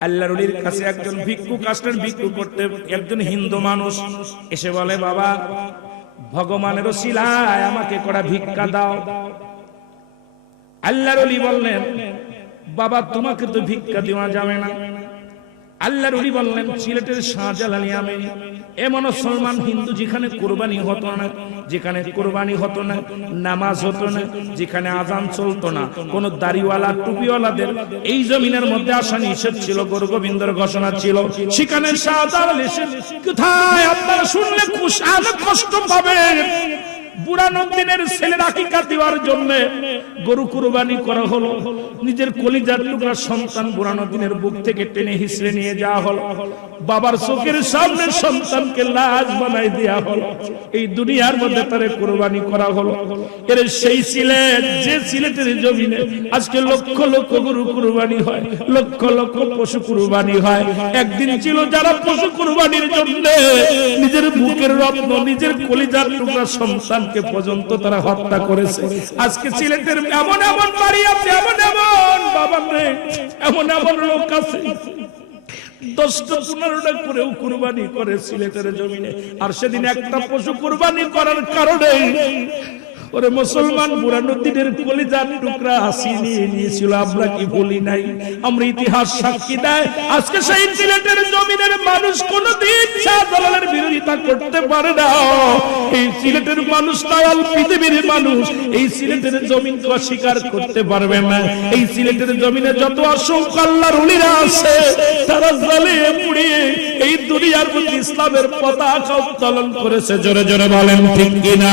আল্লাহর ওলির কাছে একজন ভিক্ষুক আসলেন ভিক্ষু করতে একজন হিন্দু মানুষ এসে বলে, বাবা ভগবানের শিলায় আমাকে করা ভিক্ষা দাও। আল্লাহরুলি বললেন, বাবা, তোমাকে তো ভিক্ষা দেওয়া যাবে না। আল্লাহর ওলি বললেন, সিলেটের শাহজালালি আমি এমন সলমান হিন্দু, যেখানে কোরবানি হতো না, যেখানে কোরবানি হতো না, নামাজ হতো না, যেখানে আজান চলতো না, কোন দাড়িওয়ালা, টুপিওয়ালাদের এই জমিনের মধ্যে আসা নিষেধ ছিল গরু গোবিন্দর ঘোষণা ছিল। সেখানে শাহজালাল এসে, কোথায় আপনারা শুনলে কষ্ট পাবেন? ছেলের আকিকা দেওয়ার জন্য গরু কুরবানি করা হলো। নিজের সন্তান বুক থেকে টেনে হিসড়ে নিয়ে যাওয়া হলো। বাবার চোখের সামনে সন্তানকে লাশ বানাই দেওয়া হলো। এই দুনিয়ার মধ্যে তারে কুরবানি করা হলো। এর সেই সিলেট, যে সিলেটের জমিনে আজকে লক্ষ লক্ষ গরু কুরবানি হয়, লক্ষ লক্ষ পশু কুরবানি হয়। একদিন ছিল যারা পশু কুরবানির জন্য নিজের বুকের রত্ন, নিজের কলিজার টুকরা সন্তানকে পর্যন্ত তারা হত্যা করেছে। আজকে সিলেটের এমন এমন বাড়ি আছে, এমন এমন বাবা এমন এমন লোক আছে দশটা পনেরোটা করেও কুরবানি করে সিলেটের জমিনে। আর সেদিন একটা পশু কুরবানি করার কারণে ওরে মুসলমান বুড়ানুদ্দিনের কলিজার টুকরা নিয়েছিল, আমরা কি নাই? আমরা ইতিহাস সাক্ষী দেয়। আজকে সেই সিলেটের জমিনের মানুষ কোনদিন বিরোধিতা করতে পারে না। এই সিলেটের মানুষ পৃথিবীর মানুষ, এই সিলেটের জমিনকে অস্বীকার করতে পারবে না। এই সিলেটের জমিনে যত অসংখ্য আল্লাহর উলিরা আছে, তারা জ্বালিয়ে পুড়িয়ে এই দুনিয়ার মধ্যে ইসলামের পতাকা উত্তোলন করেছে। জোরে জোরে বলেন ঠিক কিনা?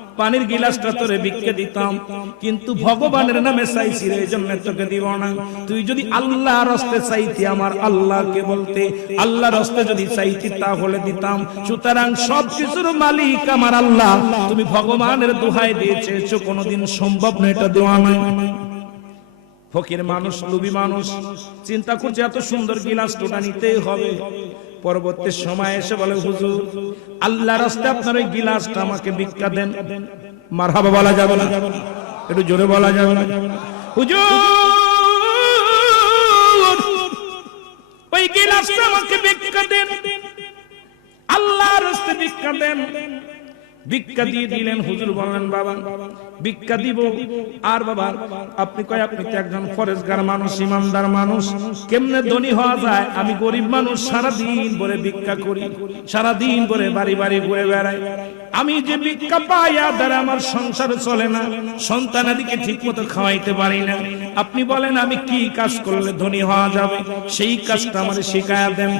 পানির গিলাসটা তোরে বিক্কে দিতাম। কিন্তু ভগবানের নামে চাইছি রে, জন্য তোকে দিব না। তুই যদি আল্লাহ রস্তে চাইতি আমার আল্লাহকে বলতে, আল্লাহর হস্তে যদি চাইতি তাহলে দিতাম। সুতরাং সব কিছুর মালিক আমার আল্লাহ। তুমি ভগবানের দোহাই দিয়েছ কোনোদিন সম্ভব না এটা দেওয়া নাই। ফকির মানুষ লুবি মানুষ, চিন্তা করছে এত সুন্দর গিলাস টোটা নিতেই হবে। পরবর্তী সময় এসে বলে, হুজুর আল্লাহ রাস্তে আপনার ওই গিলাসটা আমাকে ভিক্ষা দেন। মারহাবা বলা যাবে না। একটু জোরে বলা যাবে না। হুজুর, ওই গিলাসটা আমাকে ভিক্ষা দেন। আল্লাহ রাস্তে ভিক্ষা দেন। ভিক্ষা দিয়ে দিলেন হুজুর বললেন বাবা। ভিক্ষা দিব। আর বাবা, আপনি কয়, আপনি তো একজন ফরেজগার মানুষ, ইমানদার মানুষ। কেমনে ধনী হওয়া যায়? আমি গরিব মানুষ, সারাদিন ভরে ভিক্ষা করি, সারাদিন ভরে বাড়ি বাড়ি ঘুরে বেড়াই। আমি যে ভিক্ষা পাই আর দ্বারা আমার সংসার চলে না সন্তানাদিকে ঠিক মতো খাওয়াইতে পারি না। আপনি বলেন, আমি কি কাজ করলে ধনী হওয়া যাবে? সেই কাজটা আমার শেখায়া দেন।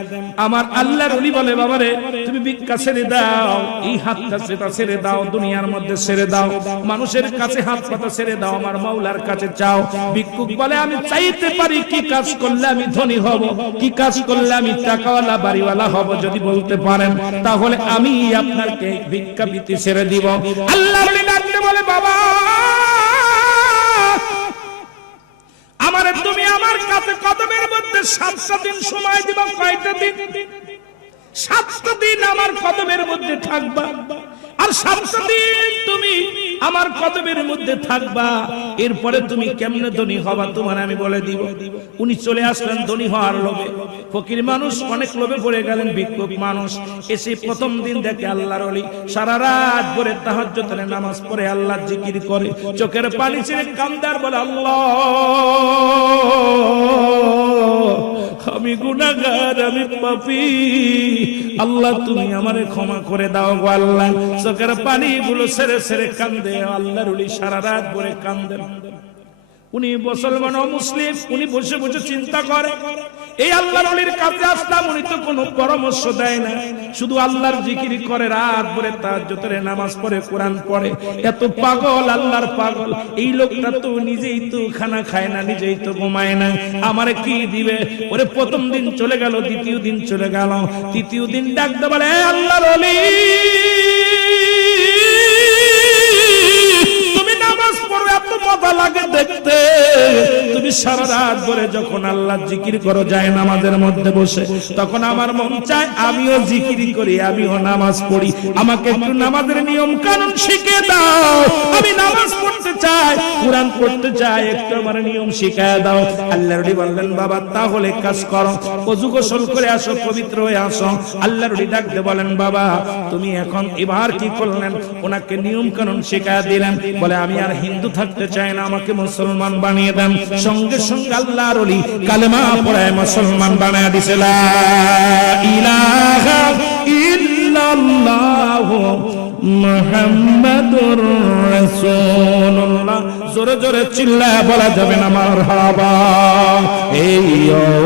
আমার আল্লাহর অলি বলে, বাবারে, তুমি ভিক্ষা ছেড়ে দাও, এই হাতটা সেটা ছেড়ে দাও, দুনিয়ার মধ্যে ছেড়ে দাও। মানুষের কাছে হাত পাতা ছেড়ে দাও, আমার মাওলার কাছে চাও। ভিক্ষুক বলে, আমি চাইতে পারি কি কাজ করলে আমি ধনী হব, কি কাজ করলে আমি টাকাওয়ালা, বাড়িওয়ালা হব, যদি বলতে পারেন। তাহলে আমি আপনাকে ভিক্ষা বৃত্তি ছেড়ে দিব। আল্লাহ বলে বাবা, আমার তুমি আমার কাছে কদমের মধ্যে সাতটা দিন সময় দিবা, কয়টা দিন? সাতটা দিন আমার কদমের মধ্যে থাকবা? আর সাতটা দিন তুমি আমার কদমের মধ্যে থাকবা। এরপরে তুমি কেমনে ধনী হবা তোমার আমি বলে দিব। উনি চলে আসলেন ধনী হওয়ার লোভে। ফকির মানুষ, অনেক লোভে পড়ে গেলেন, ভিক্ষুক মানুষ। এসে প্রথম দিন দেখে আল্লাহর অলি সারা রাত ভরে তাহাজ্জুদের নামাজ পড়ে আল্লাহ জিকির করে। চোখের পানি ছেড়ে কান্দার বলে, আল্লাহ! আমি গুনাগার আমি পাপি আল্লাহ, তুমি আমারে ক্ষমা করে দাও গো আল্লাহ। চোখের পানি গুলো সেরে সেরে কান্দে, আল্লাহর উলি সারা রাত ভরে কান্দে। উনি মুসলমান ও মুসলিম, উনি বসে বসে চিন্তা করে। এই আল্লাহর অলির কাছে আসলাম, উনি তো কোনো পরামর্শ দেয় না শুধু আল্লাহর জিকির করে রাত ভরে তাহাজ্জুদের নামাজ পড়ে, কোরআন পড়ে। এত পাগল, আল্লাহর পাগল। এই লোকটা তো নিজেই তো খানা খায় না, নিজেই তো ঘুমায় না। আমারে কি দিবে? ওরে প্রথম দিন চলে গেল, দ্বিতীয় দিন চলে গেল। তৃতীয় দিন ডাকতে বলে আল্লাহর অলি! দেখতে। তুমি সারা রাত ধরে যখন আল্লাহ জিকির করো, যায় নামাজের মধ্যে বসে। তখন আমার মন চায়, আমিও জিকির করি, আমিও নামাজ পড়ি। আমাকে একটু নামাজের নিয়ম কানুন শিখে দাও। আমি নামাজ পড়তে চাই, কোরআন পড়তে চাই, একটু আমার নিয়ম শিখায় দাও। আল্লাহ রবি বললেন, বাবা, তাহলে কাজ করো, অজু গোসল করে আসো, পবিত্র হয়ে আসো। আল্লাহ রবি ডাকতে বলেন, বাবা, তুমি এখন এবার কি করলেন? ওনাকে নিয়ম কানুন শিখায় দিলেন। বলে, আমি আর হিন্দু থাকতে চাই না, আমাকে মুসলমান বানিয়ে দেন। সঙ্গে সঙ্গে আল্লাহর অলি কালেমা পড়ায় মুসলমান বানায় দিছে, লা ইলাহা ইল্লাল্লাহ মুহাম্মাদুর রাসূলুল্লাহ। জোরে জোরে চিল্লায় বলা যাবে না মারহাবা এই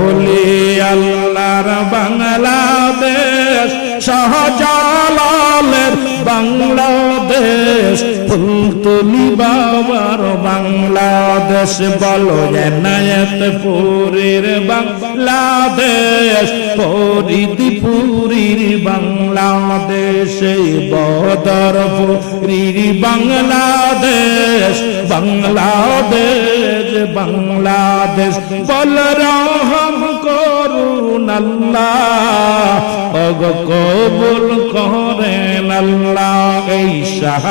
ওলি আল্লাহর বাংলাদেশ, শাহজালালের বাংলাদেশ, ফুলতুলি বাংলাদেশ বলো এনায়েত পুরীর বাংলাদেশ ফরিদপুরীর বাংলাদেশ বদর পুরীর বাংলাদেশ বাংলাদেশ বাংলাদেশ বল রহম করুন আল্লাহ। অগ কবুল করেন আল্লাহ। এই শাহ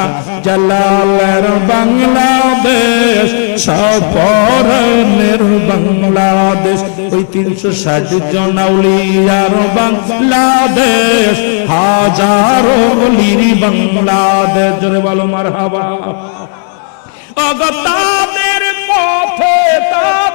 জালালের বাংলাদেশ সপরনের বাংলাদেশ। ওই তিনশো ষাট জন আউলিয়ার বাংলাদেশ, হাজারো লির বাংলাদেশ। জোরে বলো মার হাবা তাদের পথে তাদের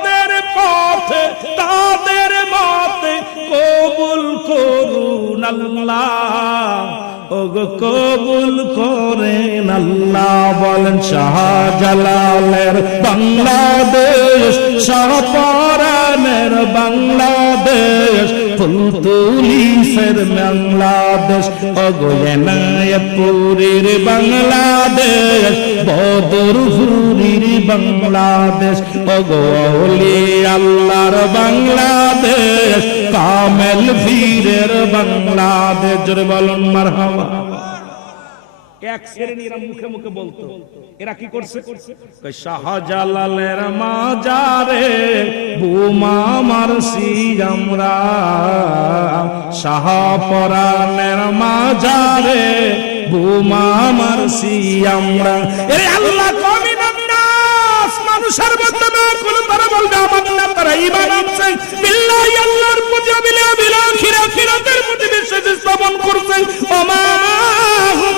কবুল করেন আল্লাহ বলেন শাহজালালের বাংলাদেশ শাহপরানের বাংলাদেশ। বাংলাদেশ ওগো এনায়তপুরীর বাংলাদেশ বদরপুরীর বাংলাদেশ অগলি আল্লাহর বাংলাদেশ কামেল ফিরের বাংলাদেশ। বলুন মারহাবা। এক শ্রেণীরা মুখে মুখে বলতো। এরা কি করছে? শাহজালালের মাজারে বুমা মারছি আমরা। শাহপরানের মাজারে বুমা মারছি আমরা। এরে আল্লাহ মানুষের মধ্যে কোন তারা বলবে, আমার না, তারা ঈমান আনছে। বিল্লাহি আল্লাহর প্রতি বিলা বিলা খিরা খিরাতের প্রতি বিশ্বাস স্থাপন করছেন। ওমা হুম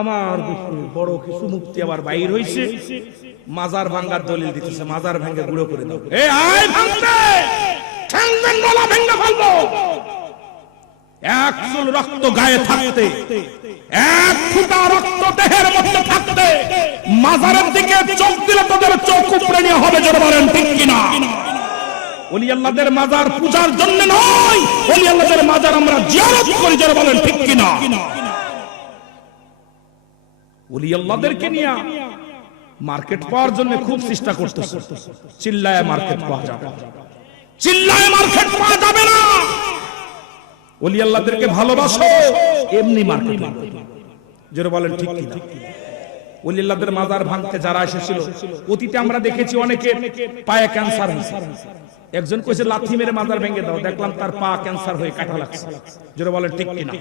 আমার বড় কিছু মুক্তি আবার বাইর হইছে। মাজার ভাঙ্গার দলিল দিতেছে, মাজার ভাঙ্গে গুঁড়ো করে দাও। এক থাকতে, মাজারের তোদের চোখ হবে বলেন মাজার পূজার জন্য নয় মাজার আমরা জিয়ারত করি জোরে বলেন ঠিক কিনা? ওলি আল্লাহদেরকে নিয়ে মার্কেট পাওয়ার জন্য খুব চেষ্টা করতেছে। চিল্লায় মার্কেট পাওয়া যাবে। চিল্লায় মার্কেট পাওয়া যাবে না। ওলি আল্লাহদেরকে ভালোবাসো, এমনি মার্কেট যেটা বলেন, ঠিক কিনা? ওলি আল্লাহদের মাজার ভাঙতে যারা এসেছিল, অতীতে আমরা দেখেছি অনেকে পায়ে ক্যান্সার হয়েছে। একজন কইছে, লাথি মেরে মাজার ভেঙে দাও, দেখলাম তার পা ক্যান্সার হয়ে কাটা লাগছে। যেটা বলেন, ঠিক কিনা?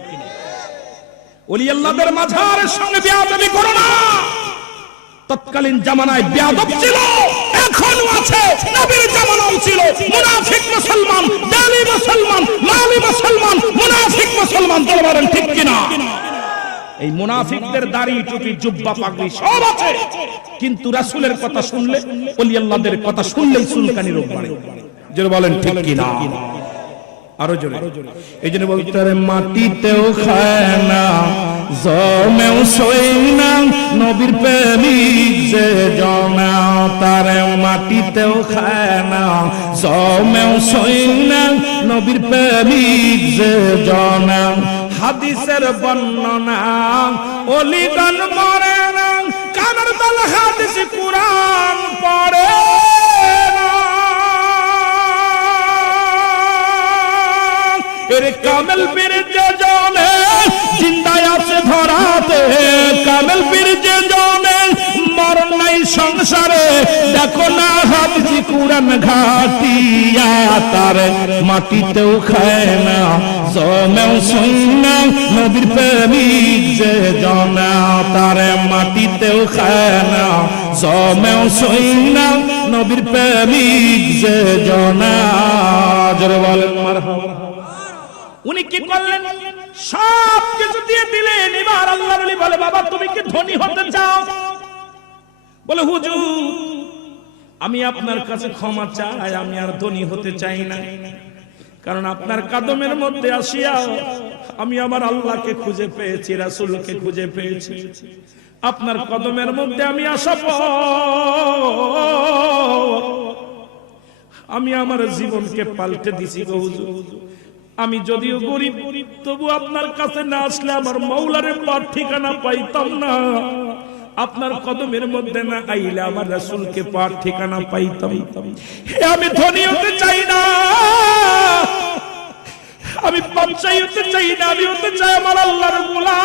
আল্লাহদের মাঝারের সঙ্গে বিয়াদবি করো না। তৎকালীন জামানায় বিয়াদব ছিল এখনও আছে, নবীর জামানাও ছিল। মুনাফিক মুসলমান দালি মুসলমান মুসলমান, মুনাফিক মুসলমান বলেন ঠিক কিনা? এই মুনাফিকদের দাড়ি, টুপি, জুব্বা, পাগড়ি সব আছে। কিন্তু রাসূলের কথা শুনলে ওলি আল্লাহদের কথা শুনলেই চুলকানি রোগ বাড়ে। যেটা বলেন ঠিক কিনা? আরও জোরে। এই জন্য বলতে পারে মাটিতেও খায় না জমেও সই না নবীর প্রেমিক যে তার মাটিতেও খায় না জমেও সই না নবীর প্রেমিক যে জনা হাদিসের বর্ণনা অলিগন মরে না কানার দল হাদিস কুরআন পড়ে এর কামেল পীর যে জানে, জিন্দায় আছে ধরাতে। কামেল পীর যে জানে, মরণ নাই সংসারে। দেখো না হাদিস কুরআন ঘাটিয়া, তার মাটিতেও খায় না, জমেও সৈনা নবীর প্রেমিক যে জানা, তার মাটিতেও খায় না, জমেও সৈনা নবীর প্রেমিক যে জানা। জোরে মারহাবা। উনি কি করলেন? সব কিছু দিয়ে দিলেন। এবার আল্লাহ বলে, বাবা, তুমি কি ধনী হতে চাও? বলে, হুজুর, আমি আপনার কাছে ক্ষমা চাই। আমি আর ধনী হতে চাই না। কারণ আপনার কাদমের মধ্যে আসিয়া আমি আমার আল্লাহকে খুঁজে পেয়েছি, রাসূলকে খুঁজে পেয়েছি। আপনার কদমের মধ্যে আমি আসা আমি আমার জীবনকে পাল্টে দিছি হুজুর। আমি যদিও গরিব, তবু আপনার কাছে না আসলে আমার মৌলারে পার ঠিকানা পাইতাম না। আপনার কদমের মধ্যে না আইলে আমার রাসূলকে পার ঠিকানা পাইতাম। হে, আমি ধনী হতে চাই না। আমি বাদশাহী হতে চাই না, আমি হতে চাই আমার আল্লাহর গোলাম।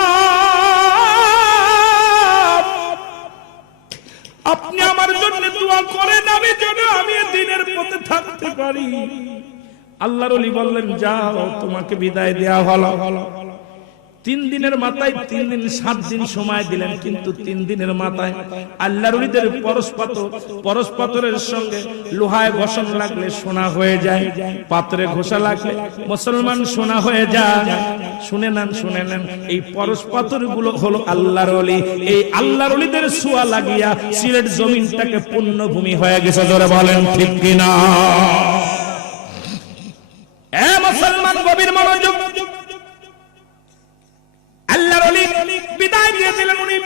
আপনি আমার জন্য দোয়া করেন, আমি যেন আমি দিনের পথে থাকতে পারি। আল্লাহর ওলি বললেন, যাও, তোমাকে বিদায় দেয়া হলো। তিন দিনের মাথায় তিন দিন, সাত দিন সময় দিলেন, কিন্তু তিন দিনের মাথায় আল্লাহর ওলিদের পরস্পর পরস্পরের সঙ্গে লোহায় ঘষণ লাগলে সোনা হয়ে যায় পাত্রে ঘষা লাগলে মুসলমান সোনা হয়ে যায়। শুনে নেন শুনে নেন, এই পরস্পরগুলো হলো আল্লাহর ওলি। এই আল্লাহর ওলিদের সুয়া লাগিয়া সিলেট জমিনটাকে পুণ্যভূমি হয়ে গেছে ধরে বলেন, ঠিক কিনা এ মুসলমান গভীর মনোযোগ আল্লাহর ওলি বিদায় দিয়ে দিলেন উনি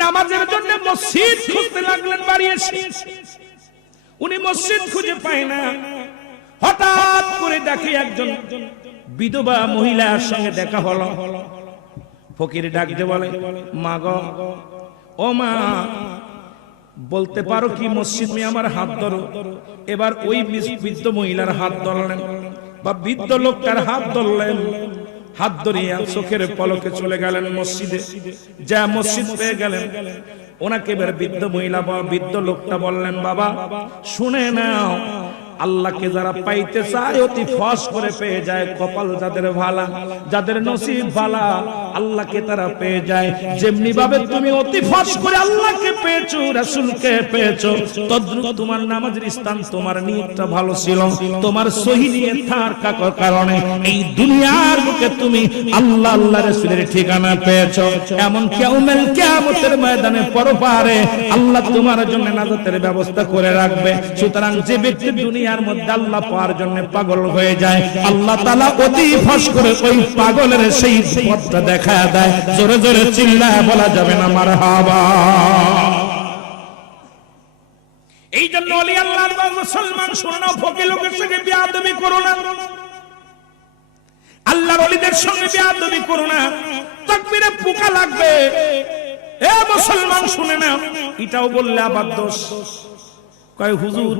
নামাজের জন্য মসজিদ খুঁজতে লাগলেন বাড়ি এসে। উনি মসজিদ খুঁজে পায় না। হঠাৎ করে দেখে একজন বিধবা মহিলার সঙ্গে দেখা হলো। ফকির ডাকতে বলে, মা গো, ও মা, বলতে পারো কি মসজিদ মে আমার হাত ধরো? এবার ওই বৃদ্ধ মহিলার হাত ধরলেন বা বৃদ্ধ লোকটার হাত ধরলেন। হাত ধরিয়া চোখের পলকে চলে গেলেন মসজিদে। যা মসজিদ পেয়ে গেলেন। ওনাকে এবার বৃদ্ধ মহিলা বৃদ্ধ লোকটা বললেন বাবা শুনে নাও আল্লাহকে যারা পাইতে চায়, অতি ফস করে পেয়ে যায়। কপাল যাদের ভালা, যাদের নসিব ভালা, আল্লাহকে তারা পেয়ে যায়। যেমনি ভাবে তুমি অতি ফস করে আল্লাহকে পেয়েছ, রাসূলকে পেয়েছ, তদ্রুপ তোমার নামাজের স্থান তোমার নিয়তটা ভালো ছিল। তোমার সহি নিয়ত থাকার কারণে এই দুনিয়ার বুকে তুমি আল্লাহ আল্লাহ রাসূলের ঠিকানা পেয়েছ। এমন কিয়ামতের কিয়ামতের ময়দানে পরপারে আল্লাহ তোমার জন্য নাজাতের ব্যবস্থা করে রাখবে। সুতরাং যে ব্যক্তি দুনিয়ার মধ্যে আল্লাহ পাওয়ার জন্য পাগল হয়ে যায়। আল্লাহ তাআলা অতি ফস করে ওই পাগলের সেই পথটা দেখা দেয়। জোরে জোরে চিল্লায় বলা যাবে না, মারহাবা। এই জন্য অলি আল্লাহর মুসলমান, শোনো, ফকির লোকের সঙ্গে বিয়াদবি করো না। আল্লাহর অলিদের সঙ্গে বিয়াদবি করো না। তাকবীরে পোকা লাগবে। এ মুসলমান, শুনে না এটাও বললে আবার দোষ। কয়, হুজুর,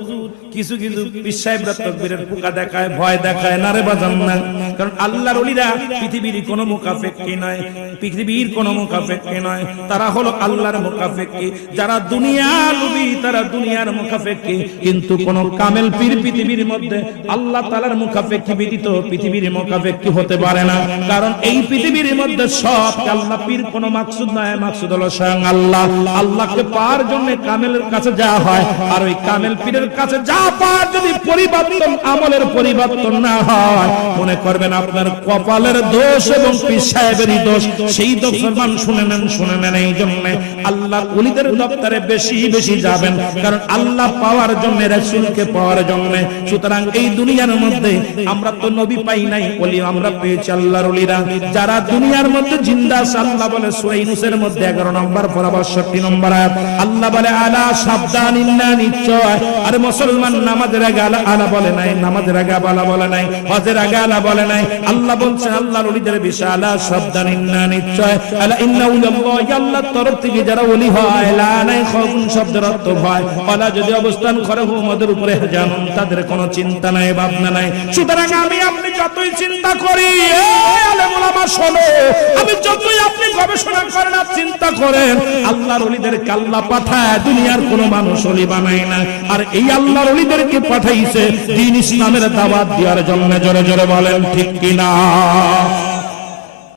কিছু কিছু বিশ্বাইবরা তকবীরের পোকা দেখায়, ভয় দেখায়। না রে বাজান না। কারণ আল্লাহর ওলিরা পৃথিবীর কোন মুকাফেক্কি নয়, পৃথিবীর কোন মুকাফেক্কি নয়। তারা হলো আল্লাহর মুকাফেক্কি যারা দুনিয়া লুবি তারা দুনিয়ার মুকাফেক্কি কিন্তু কোন কামেল পীর পৃথিবীর মধ্যে আল্লাহ তাআলার মুকাফেক্কি ব্যতীত পৃথিবীর মুকাফেক্কি হতে পারে না। কারণ এই পৃথিবীর মধ্যে সব আল্লাহ পীর, কোন মাকসুদ নয়, মাকসুদ হলো স্বয়ং আল্লাহ। আল্লাহকে পাওয়ার জন্য কামেলের কাছে যাওয়া হয়। আর ওই কামেল পীরের কাছে যা পাওয়ার যদি পরিবর্তন, আমলের পরিবর্তন না হয়, মনে করবেন আপনার কপালের দোষ এবং পীর সাহেবেরই দোষ। সেই দোষ মান শুনে নেন শুনে নেন এই জন্য। আল্লাহ উলিদের দপ্তরে বেশি বেশি যাবেন, কারণ আল্লাহ পাওয়ার জন্য, রাসূলকে পাওয়ার জন্য। সুতরাং এই দুনিয়ার মধ্যে আমরা তো নবী পাই নাই বলি আমরা পেয়েছি আল্লাহর উলিরা যারা দুনিয়ার মধ্যে জিন্দা আল্লাহ বলে সূরা ইউনূসের মধ্যে 11 নম্বর পর 62 নম্বর আয়াত। আল্লাহ বলে, আলা সাবধান ইন্না নিশ্চয় আর মুসলমান নামাজের আগে আলা আলা বলে নাই, নামাজের আগে আলা বলে নাই, হজের আগে আলা বলে নাই। আল্লাহ বলছে, আল্লাহর ওলিদের বিশাল সাবধান, ইন্না নিশ্চয়। আলা ইন্না উলাল্লাহি, আল্লাহর তরফ থেকে যারা ওলি হয়, লা নাই খাউফুন শব্দের অর্থ ভয়। ওলা যদি অবস্থান করে হুমদের উপরে জানুন তাদের কোনো চিন্তা নাই, ভাবনা নাই। সুতরাং আমি আপনি যতই চিন্তা করি আমি যতই আপনি গবেষণা করেন আর চিন্তা করেন, আল্লাহর অলিদের কাল্লা পাঠায়, দুনিয়ার কোন মানুষ অলি বানায় না। আর এই আল্লাহর অলিদেরকে পাঠাইছে? দিন ইসলামের দাবাত দেওয়ার জন্য জোরে জোরে বলেন, ঠিক কিনা?